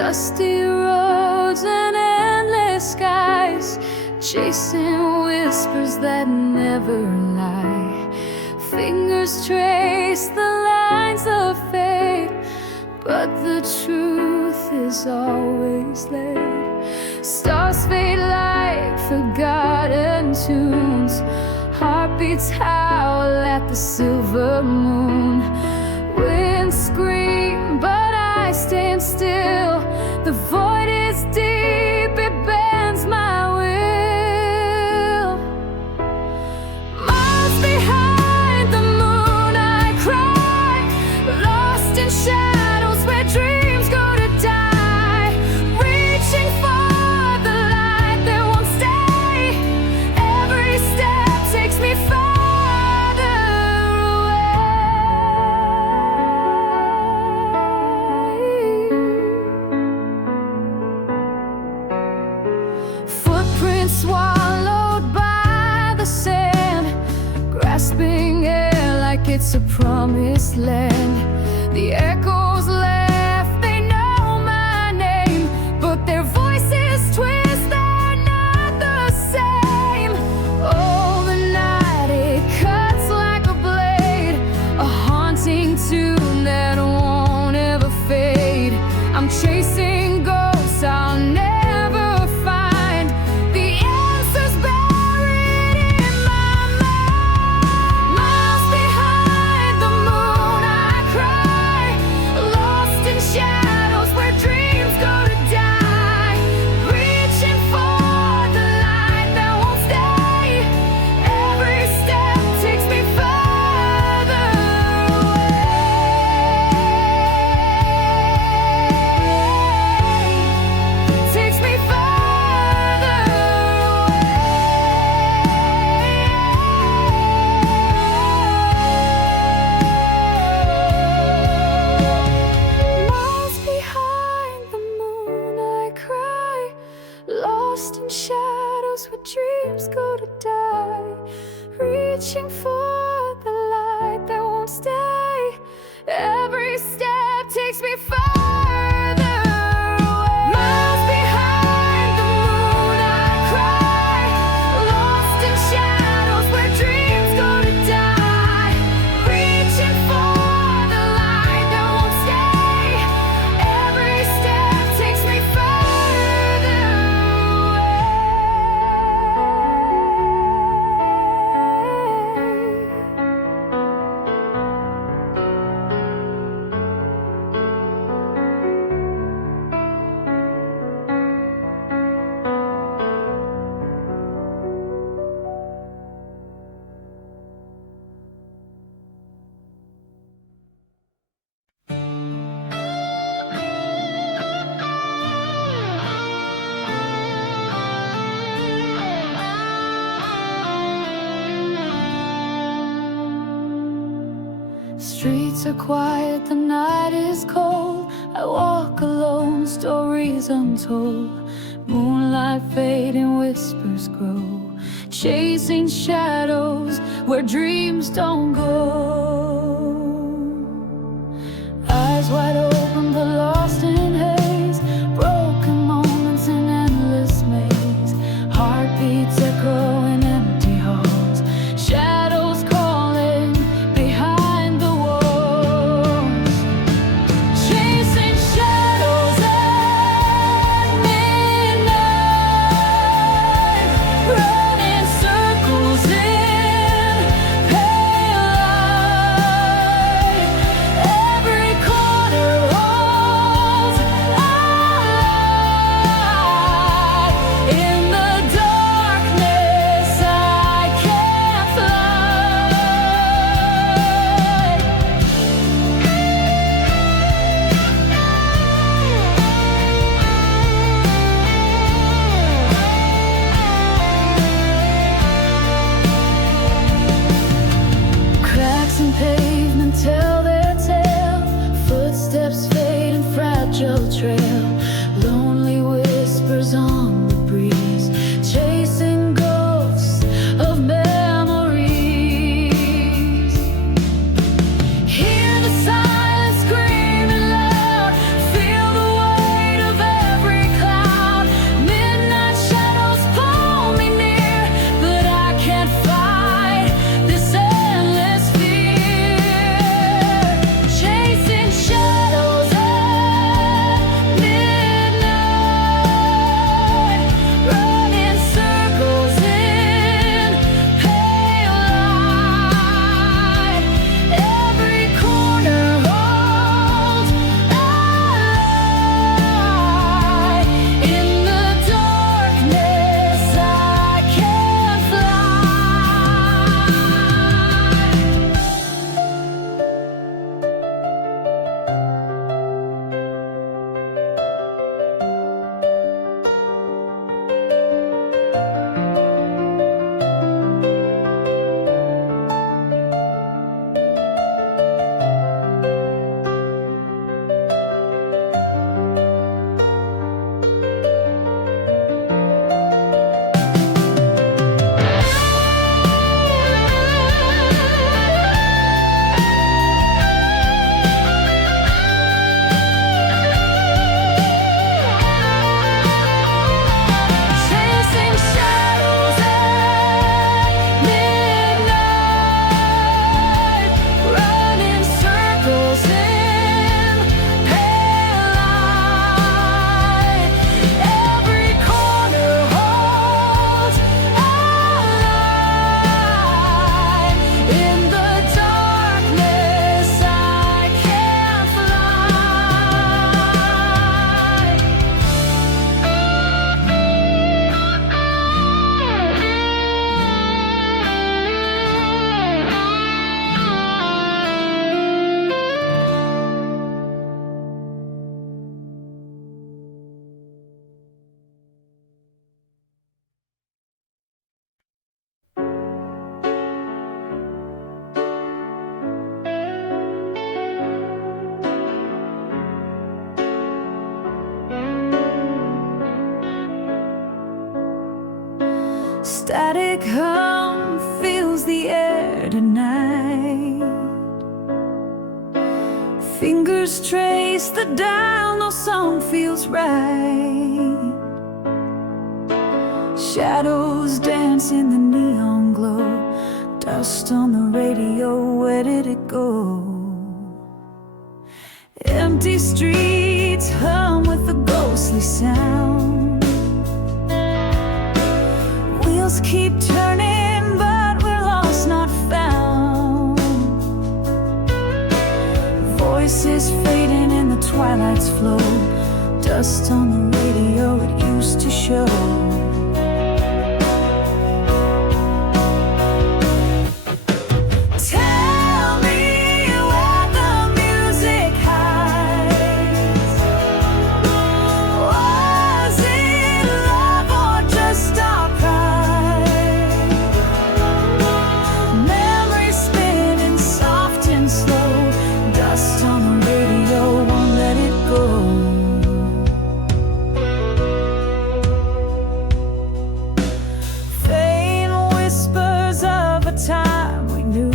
Dusty roads and endless skies, chasing whispers that never lie. Fingers trace the lines of fate, but the truth is always late. Stars fade like forgotten tunes, heartbeats howl at the silver moon. Winds scream, but I stand still. The void is deep, it bends my will. Miles behind the moon I cry, lost in shadows where dreams go to die. Reaching for the light that won't stay. Every step takes me farther away. Footprints swallowed by the sand, grasping air like it's a promised land. The echoes laugh, they know my name, but their voices twist, they're not the same. Oh, the night, it cuts like a blade, a haunting tune that won't ever fade. I'm chasing ghosts I'll never find, the answers buried in my mind. Miles behind the moon I cry, lost in shadows where dreams go to die. Reaching for the light that won't stay. Every step takes me further away. Takes me further away. Miles behind the moon I cry, lost in shadows where dreams go to die. Reaching for the light that won't stay. Every step takes me further away. Miles behind the moon I cry, lost in shadows where dreams go to die. Reaching for the light that won't stay. Every step takes me further Streets are quiet, the night is cold. I walk alone, stories untold. Moonlight fading, whispers grow, chasing shadows where dreams don't go. Eyes wide open but lost in haze, broken moments in endless maze. Heartbeats echo in empty halls, shadows calling behind the walls. Chasing shadows at midnight, running circles in pale light. Every corner holds a light. In the darkness I can't fly. Cracks in pavement tell their tale, footsteps fade in fragile trail. Lonely whispers on the breeze, chasing ghosts of memories. Hear the silence screaming loud, feel the weight of Static hum fills the air tonight. Fingers trace the dial, no song feels right. Shadows dance in the neon glow. Dust on the radio, where did it go? Empty streets hum with a ghostly sound. Wheels keep turning, but we're lost, not found. Voices fading in the twilight's flow. Dust on the radio, it used to show. Time we knew.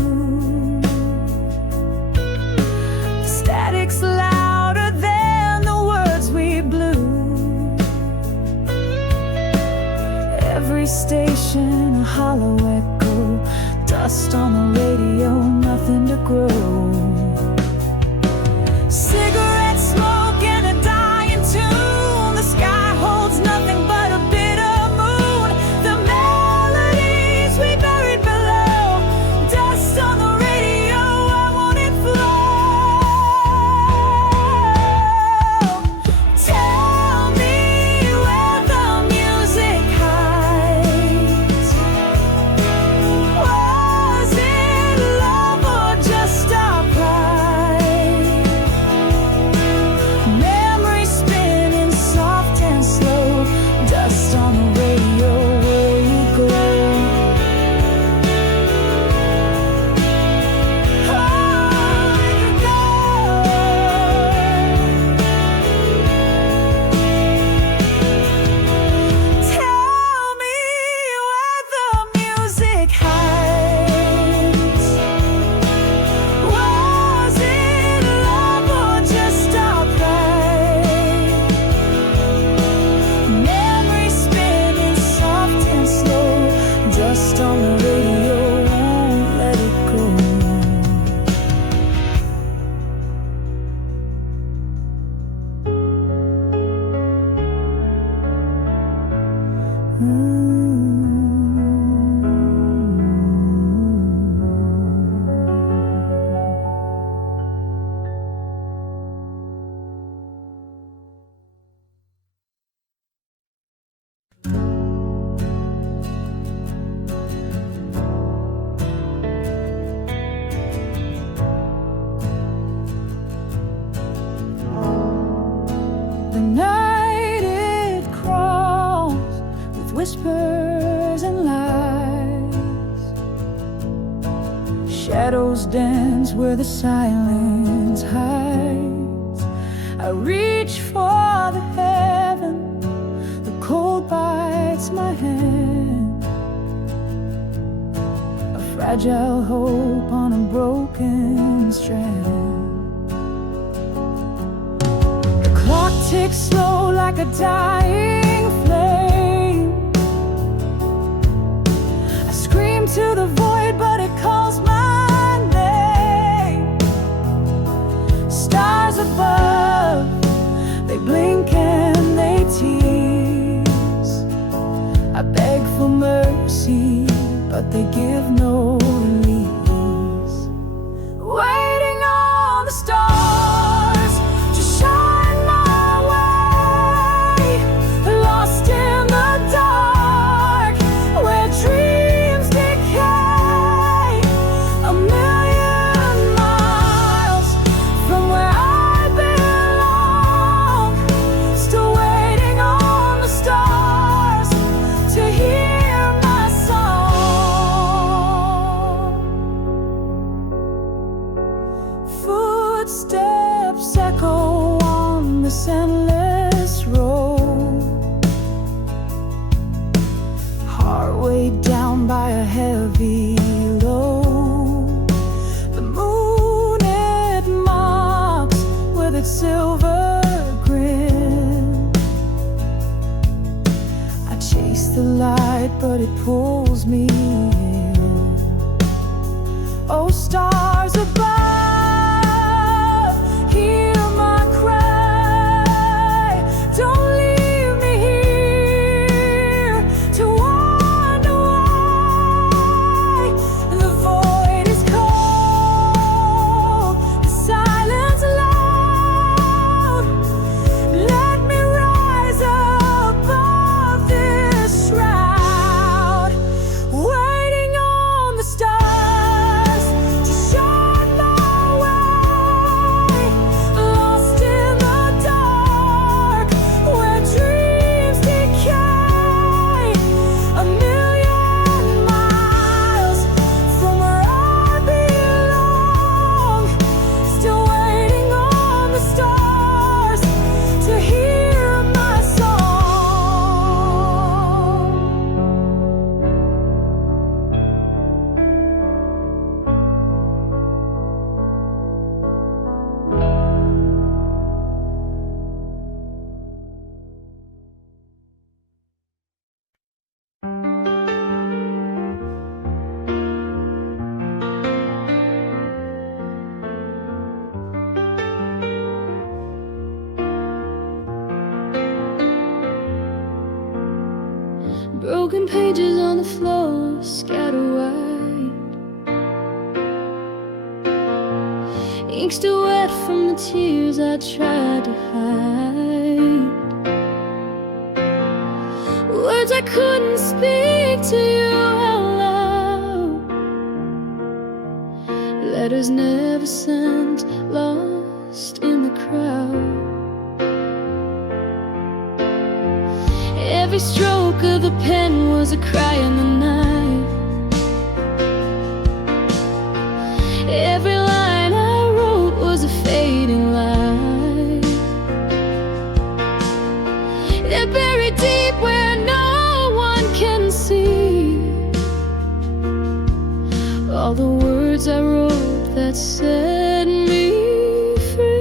Static's louder than the words we blew. Every station a hollow echo. Dust on the radio, nothing to grow. Cigarette smoke and a dying tune. The sky holds nothing but a bitter moon. The melodies we buried below. Dust on the radio, I want it flow. Tell me where the music hides. Was it love or just our pride? Memory spinning soft and slow. Dust on the radio, where you go. Tell me where the music hides. Was it love or just our pride? Memory spinning soft and slow. Dust on the radio, won't let it go. The night it crawls with whispers and lies. Shadows dance where the silence hides. I reach for the heaven, the cold bites my hand. A fragile hope on a broken strand. Clock ticks slow like a dying flame. I scream to the void, but it calls my name. Stars above, they blink and they tease. I beg for mercy, but they give no release. Waiting on the stars to shine my way. Lost in the dark, where dreams decay. A million miles from where I belong. Still waiting on the stars to hear my song. its silver grin. I chase the light, but it pulls me in. Oh, stars above, hear my cry. Don't leave me here to wonder why. The void is cold, the silence loud. Let me rise above this shroud, waiting on the stars to shine my way. Lost in the dark, where dreams decay. A million miles from where I belong, still waiting on the stars to hear my song. Broken pages on the floor, scattered wide. Ink still wet from the tears I tried to hide. Words I couldn't speak to you out loud. Letters never sent, lost in the crowd. Every stroke of the pen was a cry in the night. Every line I wrote was a fading light. They're buried deep where no one can see. All the words I wrote that set me free.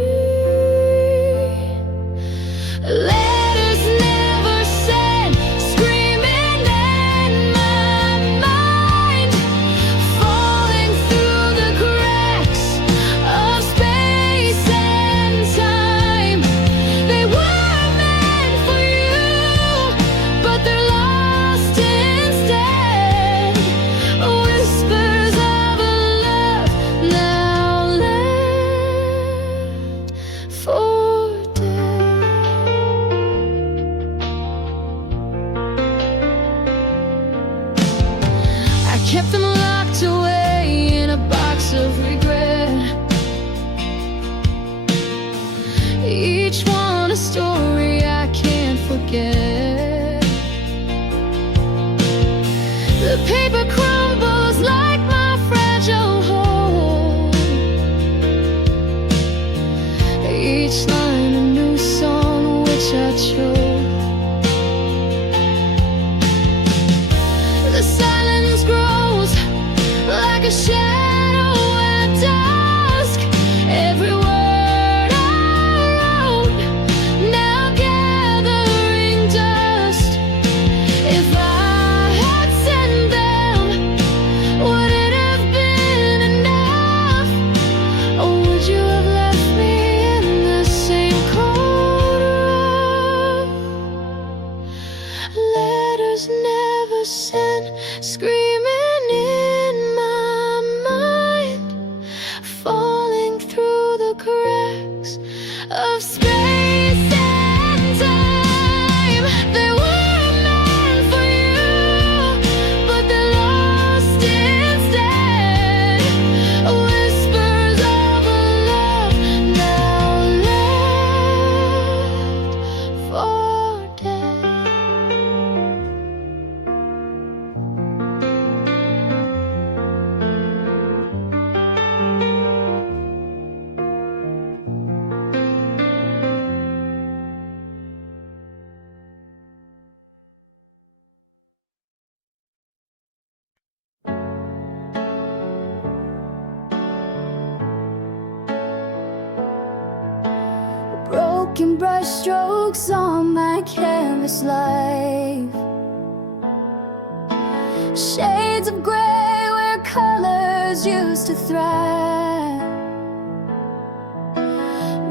Letters never sent, screaming in my mind, falling through the cracks of space and time. They were meant for you, but they're lost instead. Whispers of a love now left for dead. I kept them locked away in a box of regret. Each one a story I can't forget. The paper crumbles like my fragile heart. Each line a new song which I chose. The silence grows like a shadow at dusk. Every word I wrote now gathering dust. If I had sent them, would it have been enough? Or would you have left me in the same cold room? Letters never sent, screaming in my mind, falling through the cracks of space and time. They were meant for you, but they're lost instead. Whispers of a love now left for dead. tracking brush strokes on my canvas life. Shades of gray where colors used to thrive.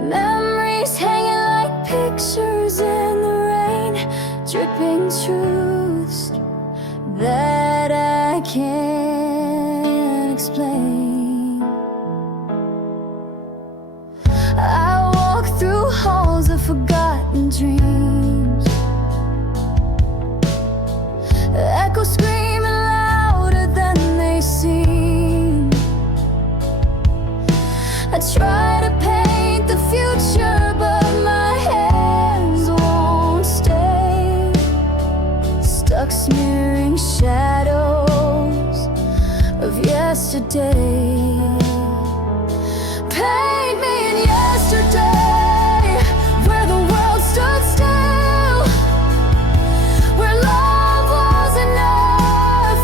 Memories hanging like pictures in the rain, dripping truths that I can't explain. I walk through halls of forgotten dreams, echoes screaming louder than they seem. I try to paint the future, but my hands won't stay, stuck smearing shadows of yesterday. Paint me in yesterday, where the world stood still, where love was enough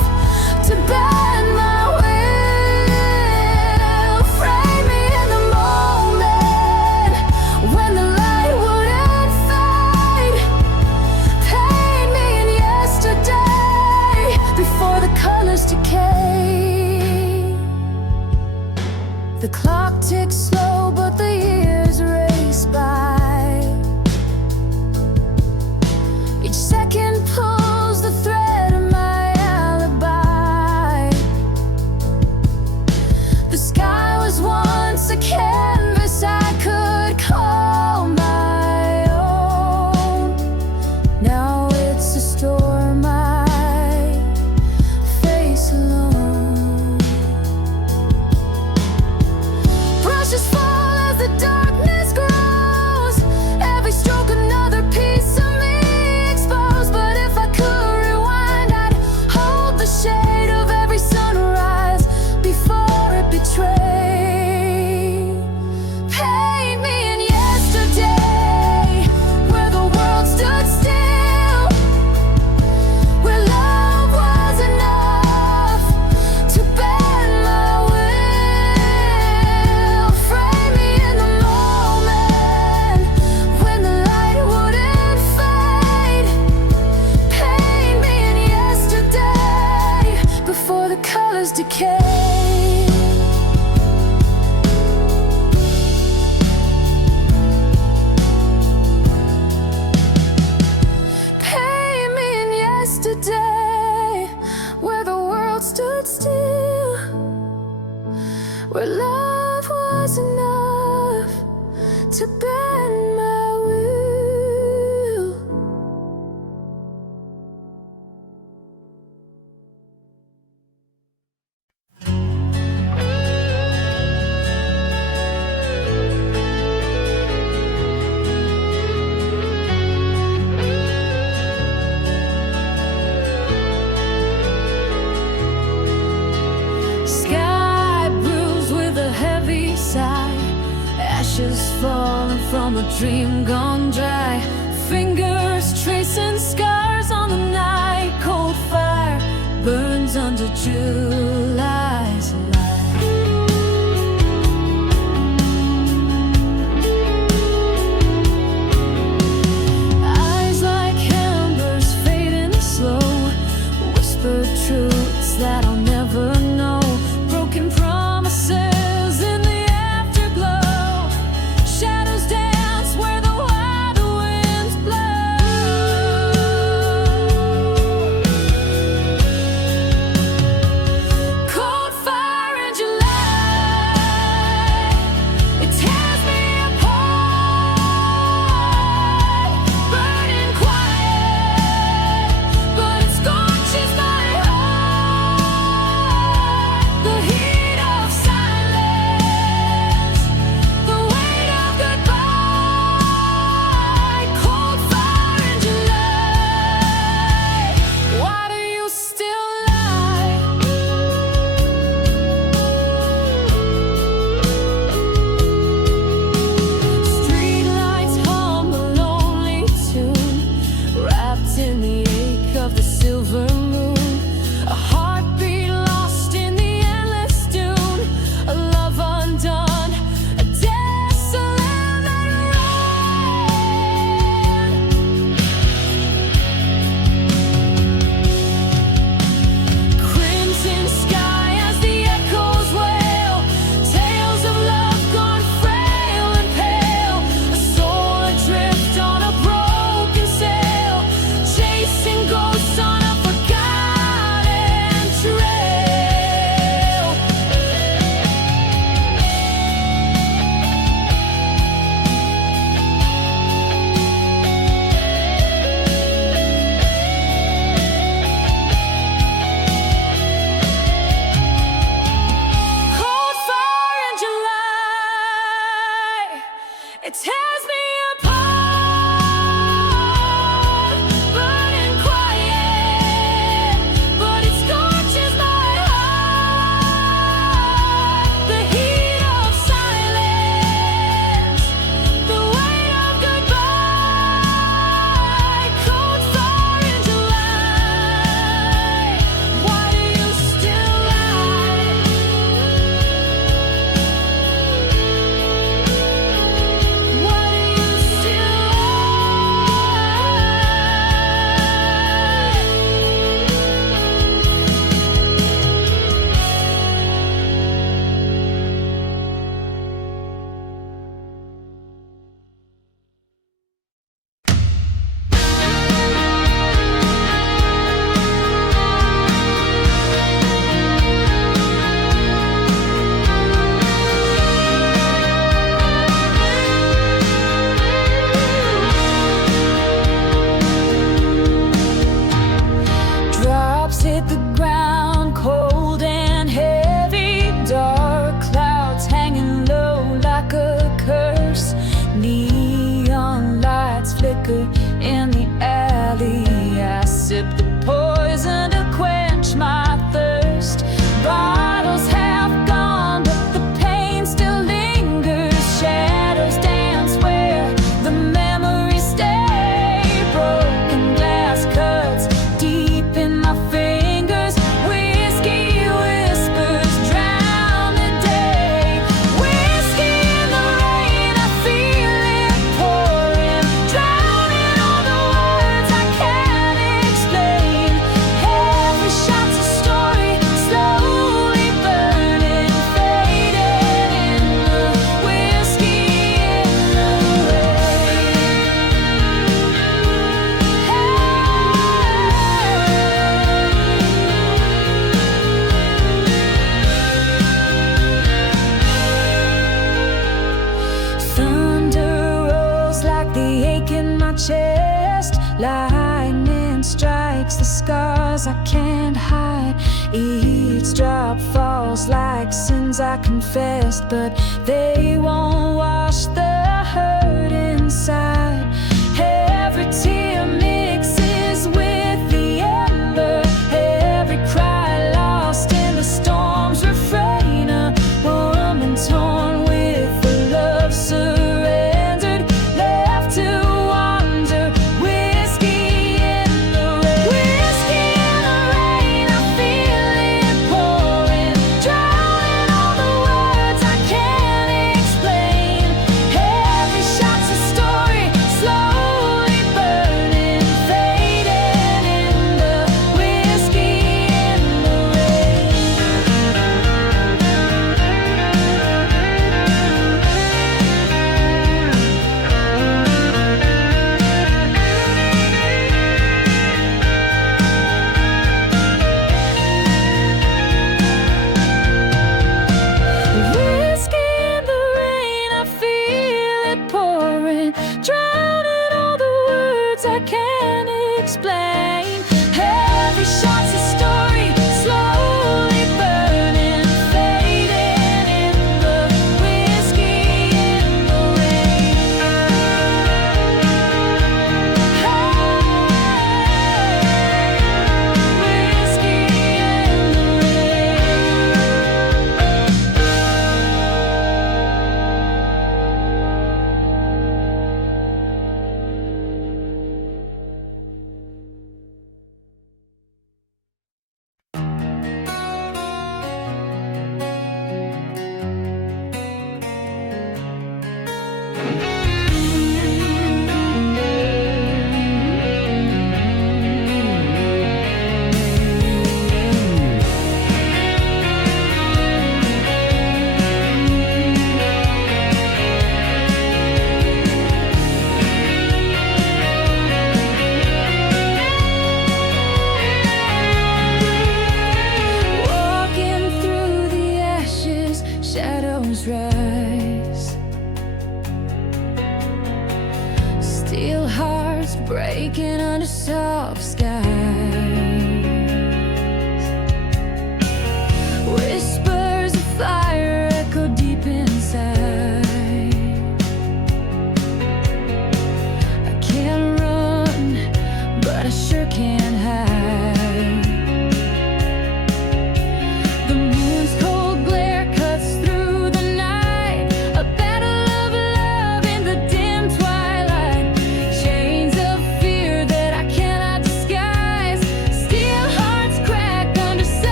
to bend my will. Frame me in the moment when the light wouldn't fade. Paint me in yesterday before the colors decay. The clock ticks slow, but the years race by. Each second pulls the thread of my alibi. The sky was once a canvas I could call my own. Now it's a store my face alone. Brushes fall as the darkness grows, every stroke another piece of me exposed. But if I could rewind, I'd hold the shade of every sunrise before it betrayed. Paint me in yesterday, where the world stood still, where love was enough to bend my will. Frame me in the moment when the light wouldn't fade. Paint me in yesterday before the colors decay. Paint me in yesterday, where the world stood still, where love was enough to bend my will. Sky bruised with a heavy sigh, ashes falling from a dream gone dry. Fingers tracing scars on the night, cold fire burns under July's light. Eyes like embers fading slow, whispered truths that I'll never know. Broken promises in the afterglow. Shadows dance where the wild winds blow. It tears me apart, burning quiet, but it scorches my heart. The heat of silence, the weight of goodbye, cold fire in July. Why do you still lie? Why do you still Drops hit the ground, cold and heavy. Dark clouds hanging low like a curse. Neon lights flicker in the alley. I sip the poison to quench my thirst. Bottles have gone, but the pain still lingers. Shadows dance where the memories stay. Broken glass cuts deep in my fingers. Whiskey whispers drown the day. Whiskey in the rain, I feel it pouring, drowning all the words I can't explain. Every shot's a story, slowly burning, fading in the whiskey in the Thunder rolls like the ache in my chest. Lightning strikes the scars I can't hide. Each drop falls like sins I confessed, but they won't wash the hurt inside. Every tear mixes with the ember. Every cry lost in the storm's refrain. A woman torn with the love surrendered, left to wander. Whiskey in the rain. Whiskey in the rain, I feel it pouring, drowning all the words I can't explain. Every shot's a story, slowly burning, fading in the whiskey in the rain. Whiskey in the rain, I feel it pouring, drowning all the words I can't explain. Every shot's a story, slowly burning, fading in the whiskey in the rain. Whiskey in the Walking through the ashes, shadows rise. Steel hearts breaking under soft skies. Whispers of fire echo deep inside. can't